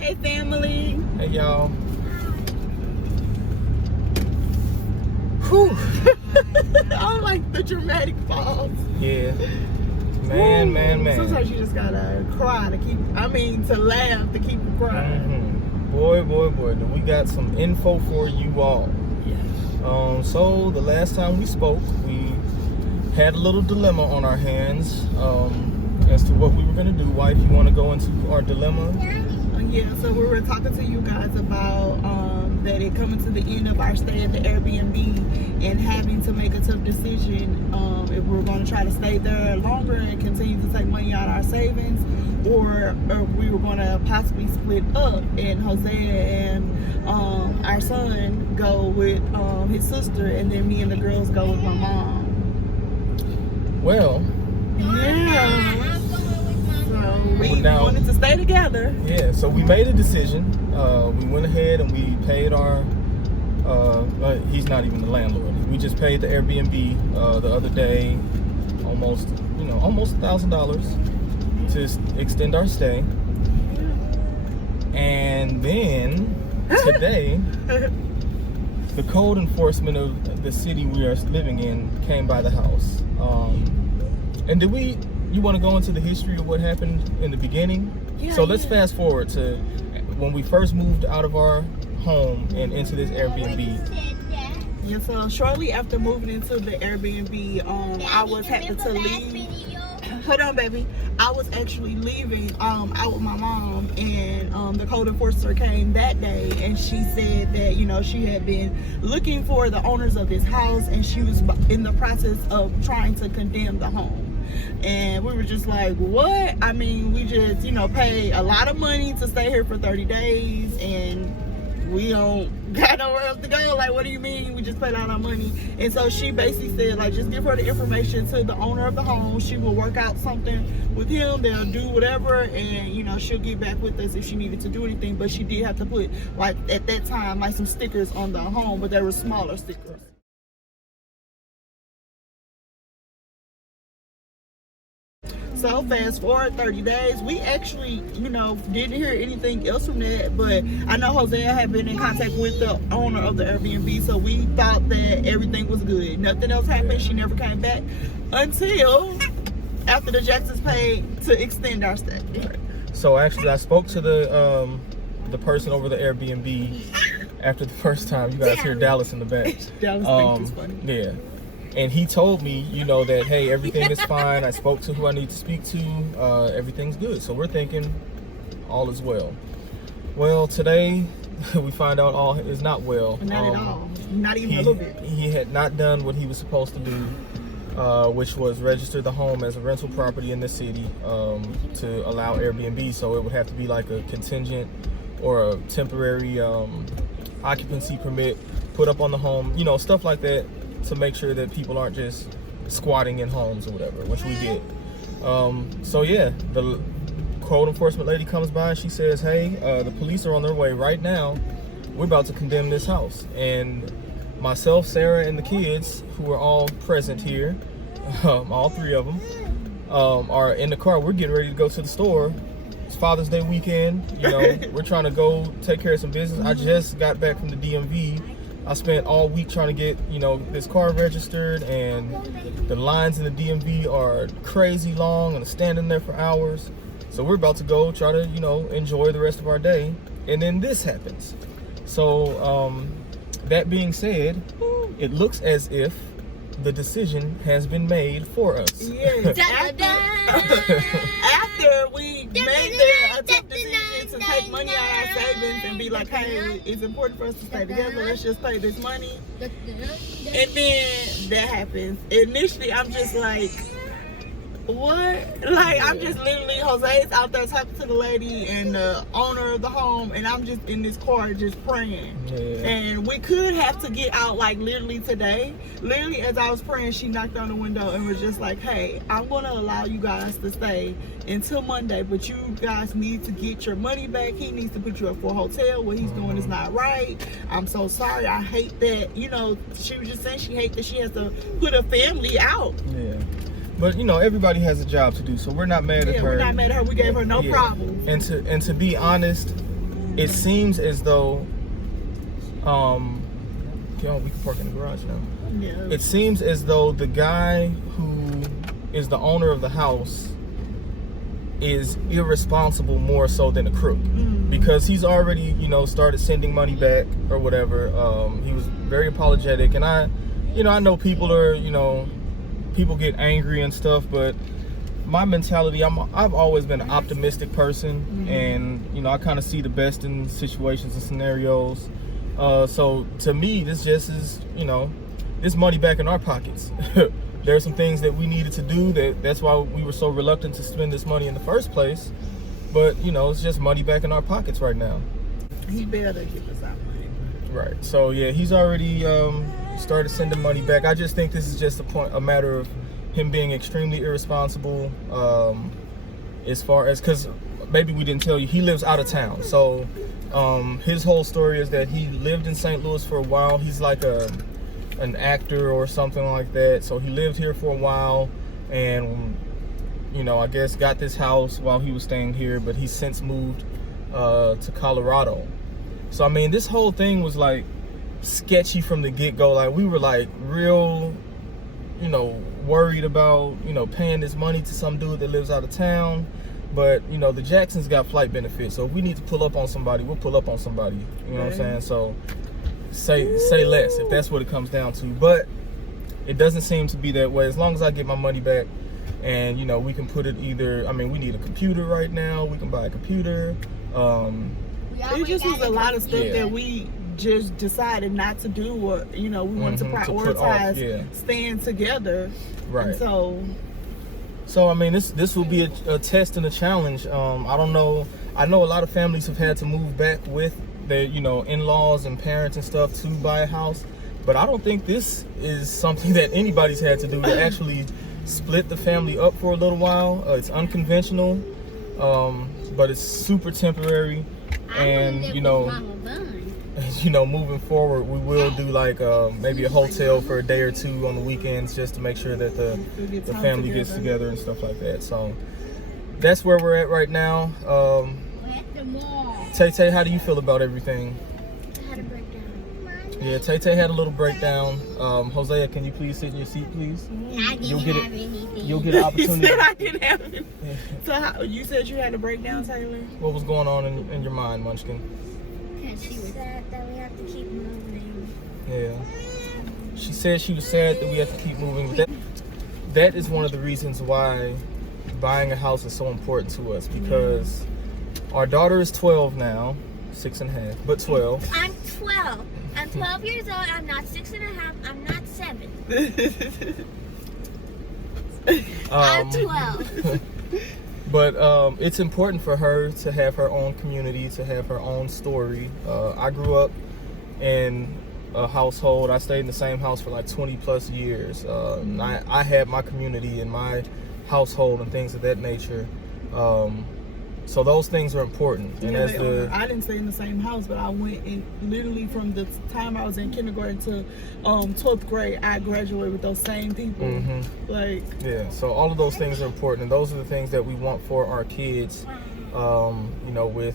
Hey, family. Hey, y'all. Whew. I don't like the dramatic pause. Yeah. Man. Sometimes you just gotta cry to to laugh to keep from crying. Mm-hmm. Boy. We got some info for you all. Yeah. So the last time we spoke, we had a little dilemma on our hands as to what we were gonna do. Wife, you want to go into our dilemma? Yeah, so we were talking to you guys about that it coming to the end of our stay at the Airbnb and having to make a tough decision if we're going to try to stay there longer and continue to take money out of our savings, or we were going to possibly split up and Jose and our son go with his sister, and then me and the girls go with my mom. Well, yeah. So we wanted to stay together. Yeah, so we made a decision. We went ahead and we paid our, he's not even the landlord. We just paid the Airbnb the other day, almost $1,000 to extend our stay. And then today, the code enforcement of the city we are living in came by the house. And you want to go into the history of what happened in the beginning? Yeah, so let's fast forward to when we first moved out of our home and into this Airbnb. Yeah, so shortly after moving into the Airbnb, I was having to leave. Hold on, baby. I was actually leaving out with my mom, and the code enforcer came that day, and she said that she had been looking for the owners of this house, and she was in the process of trying to condemn the home. And we were just like, what? I mean, we just pay a lot of money to stay here for 30 days, and we don't got nowhere else to go. Like, what do you mean we just paid all our money? And so she basically said, like, just give her the information to the owner of the home. She will work out something with him. They'll do whatever, and she'll get back with us if she needed to do anything. But she did have to put, like, at that time, like, some stickers on the home, but they were smaller stickers. So fast forward 30 days, we actually, didn't hear anything else from that, but I know Hosea had been in contact with the owner of the Airbnb, so we thought that everything was good. Nothing else happened. She never came back until after the Jacksons paid to extend our stay. Right. So actually, I spoke to the person over the Airbnb after the first time. You guys hear Dallas in the back. Dallas thinks it's funny. Yeah. And he told me, that, hey, everything is fine. I spoke to who I need to speak to. Everything's good. So we're thinking all is well. Well, today we find out all is not well. Not at all. Not even a little bit. He had not done what he was supposed to do, which was register the home as a rental property in the city to allow Airbnb. So it would have to be like a contingent or a temporary occupancy permit put up on the home, stuff like that, to make sure that people aren't just squatting in homes or whatever, which we did. So yeah, the code enforcement lady comes by and she says, hey, the police are on their way right now. We're about to condemn this house. And myself, Sarah, and the kids, who are all present here, all three of them, are in the car. We're getting ready to go to the store. It's Father's Day weekend. We're trying to go take care of some business. I just got back from the DMV. I spent all week trying to get, this car registered, and the lines in the DMV are crazy long and standing there for hours. So we're about to go try to, enjoy the rest of our day. And then this happens. So, that being said, it looks as if the decision has been made for us. Yes. After we made a tough decision to take money out of our savings and be like, hey, it's important for us to stay together. Let's just pay this money. And then that happens. Initially, I'm just like, what? Like, I'm just literally, Jose's out there talking to the lady and the owner of the home, and I'm just in this car just praying. Yeah. And we could have to get out, like, literally today. Literally, as I was praying, she knocked on the window and was just like, hey, I'm going to allow you guys to stay until Monday, but you guys need to get your money back. He needs to put you up for a hotel. What he's doing is not right. I'm so sorry. I hate that, she was just saying she hates that she has to put a family out. Yeah. But everybody has a job to do, so we're not mad at her. We're not mad at her. We gave her no problem. And to be honest, it seems as though, we can park in the garage now. Yeah. It seems as though the guy who is the owner of the house is irresponsible more so than a crook, because he's already, started sending money back or whatever. He was very apologetic, and I know people are, people get angry and stuff, but my mentality, I've always been an optimistic person, and I kind of see the best in situations and scenarios. So to me, this just is, this money back in our pockets. There are some things that we needed to do that's why we were so reluctant to spend this money in the first place. But it's just money back in our pockets right now. He better give us our money. Right. So yeah, he's already started sending money back. I just think this is just a matter of him being extremely irresponsible. As far as, because maybe we didn't tell you, he lives out of town. So his whole story is that he lived in St. Louis for a while. He's like an actor or something like that. So he lived here for a while, and I guess got this house while he was staying here, but he's since moved to Colorado. So I mean, this whole thing was like sketchy from the get-go. Like, we were like real, worried about, paying this money to some dude that lives out of town. But the Jacksons got flight benefits, so if we need to pull up on somebody, we'll pull up on somebody. You know what I'm saying? So say less if that's what it comes down to. But it doesn't seem to be that way. As long as I get my money back, and we can put it either, I mean, we need a computer right now, we can buy a computer. It just was a lot of stuff that we just decided not to do, or we wanted to prioritize staying together. Right. And so I mean, this will be a test and a challenge. I don't know. I know a lot of families have had to move back with their, in-laws and parents and stuff to buy a house, but I don't think this is something that anybody's had to do, to actually split the family up for a little while. It's unconventional, but it's super temporary, and moving forward, we will do like maybe a hotel for a day or two on the weekends, just to make sure that the family gets together and stuff like that. So that's where we're at right now. Tay, how do you feel about everything? I had a breakdown. Yeah, Tay had a little breakdown. Hosea, can you please sit in your seat, please? I didn't have anything. You'll get an opportunity. He said I didn't have anything. So you said you had a breakdown, Taylor? What was going on in your mind, Munchkin? Because she was sad that we have to keep moving. Yeah. She said she was sad that we have to keep moving. That is one of the reasons why buying a house is so important to us, because our daughter is 12 now, 6.5, but 12. I'm 12. I'm 12 years old. I'm not 6.5. I'm not 7. I'm 12. But it's important for her to have her own community, to have her own story. I grew up in a household. I stayed in the same house for like 20 plus years. And I had my community and my household and things of that nature. So those things are important. And I didn't stay in the same house, but I went in literally from the time I was in kindergarten to 12th grade. I graduated with those same people. So all of those things are important, and those are the things that we want for our kids. With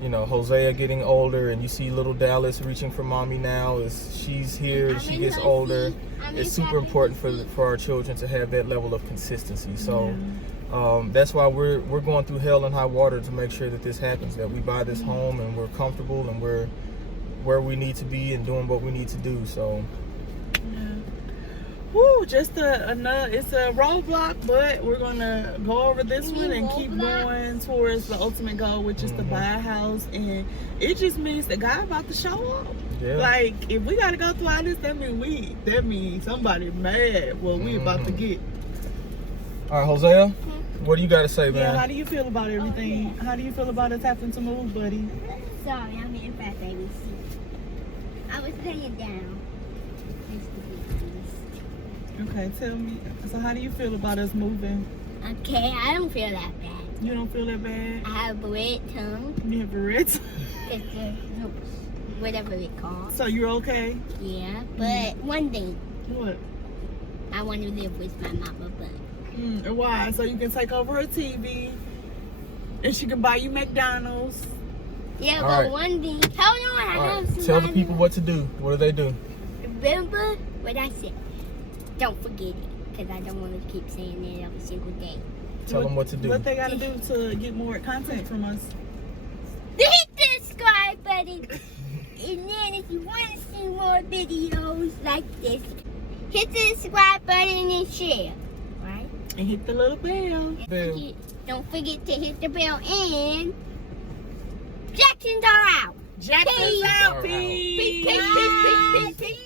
Hosea getting older, and you see little Dallas reaching for mommy now as she's here and she gets older. It's super important for our children to have that level of consistency. So that's why we're going through hell and high water to make sure that this happens, that we buy this home and we're comfortable and we're where we need to be and doing what we need to do. So just it's a roadblock, but we're gonna go over this one and keep going towards the ultimate goal, which is to buy a house. And it just means that God about to show up. Like, if we gotta go through all this, that means somebody mad what we about to get. All right, Hosea, what do you got to say, man? Yeah, how do you feel about everything? How do you feel about us having to move, buddy? Sorry, I'm in fat baby seat. I was laying down. Okay, tell me. So how do you feel about us moving? Okay, I don't feel that bad. You don't feel that bad? I have a red tongue. You have a red tongue? It's whatever it called. So you're okay? Yeah, but one thing. What? I want to live with my mama, but. And why? So you can take over her TV, and she can buy you McDonald's, Yeah, All but right. one thing. Hold on, I All have right. some Tell the money. people what to do. What do they do? Remember what I said. Don't forget it, because I don't want to keep saying it every single day. Tell them what to do. What they gotta do to get more content from us? Hit the subscribe button. And then if you want to see more videos like this, hit the subscribe button and share. Right? And hit the little bell. Bell. Don't forget to hit the bell and Jackson's are out. Jackson's Peace. out. Are out. Peace. Peace, peace, peace, peace, peace.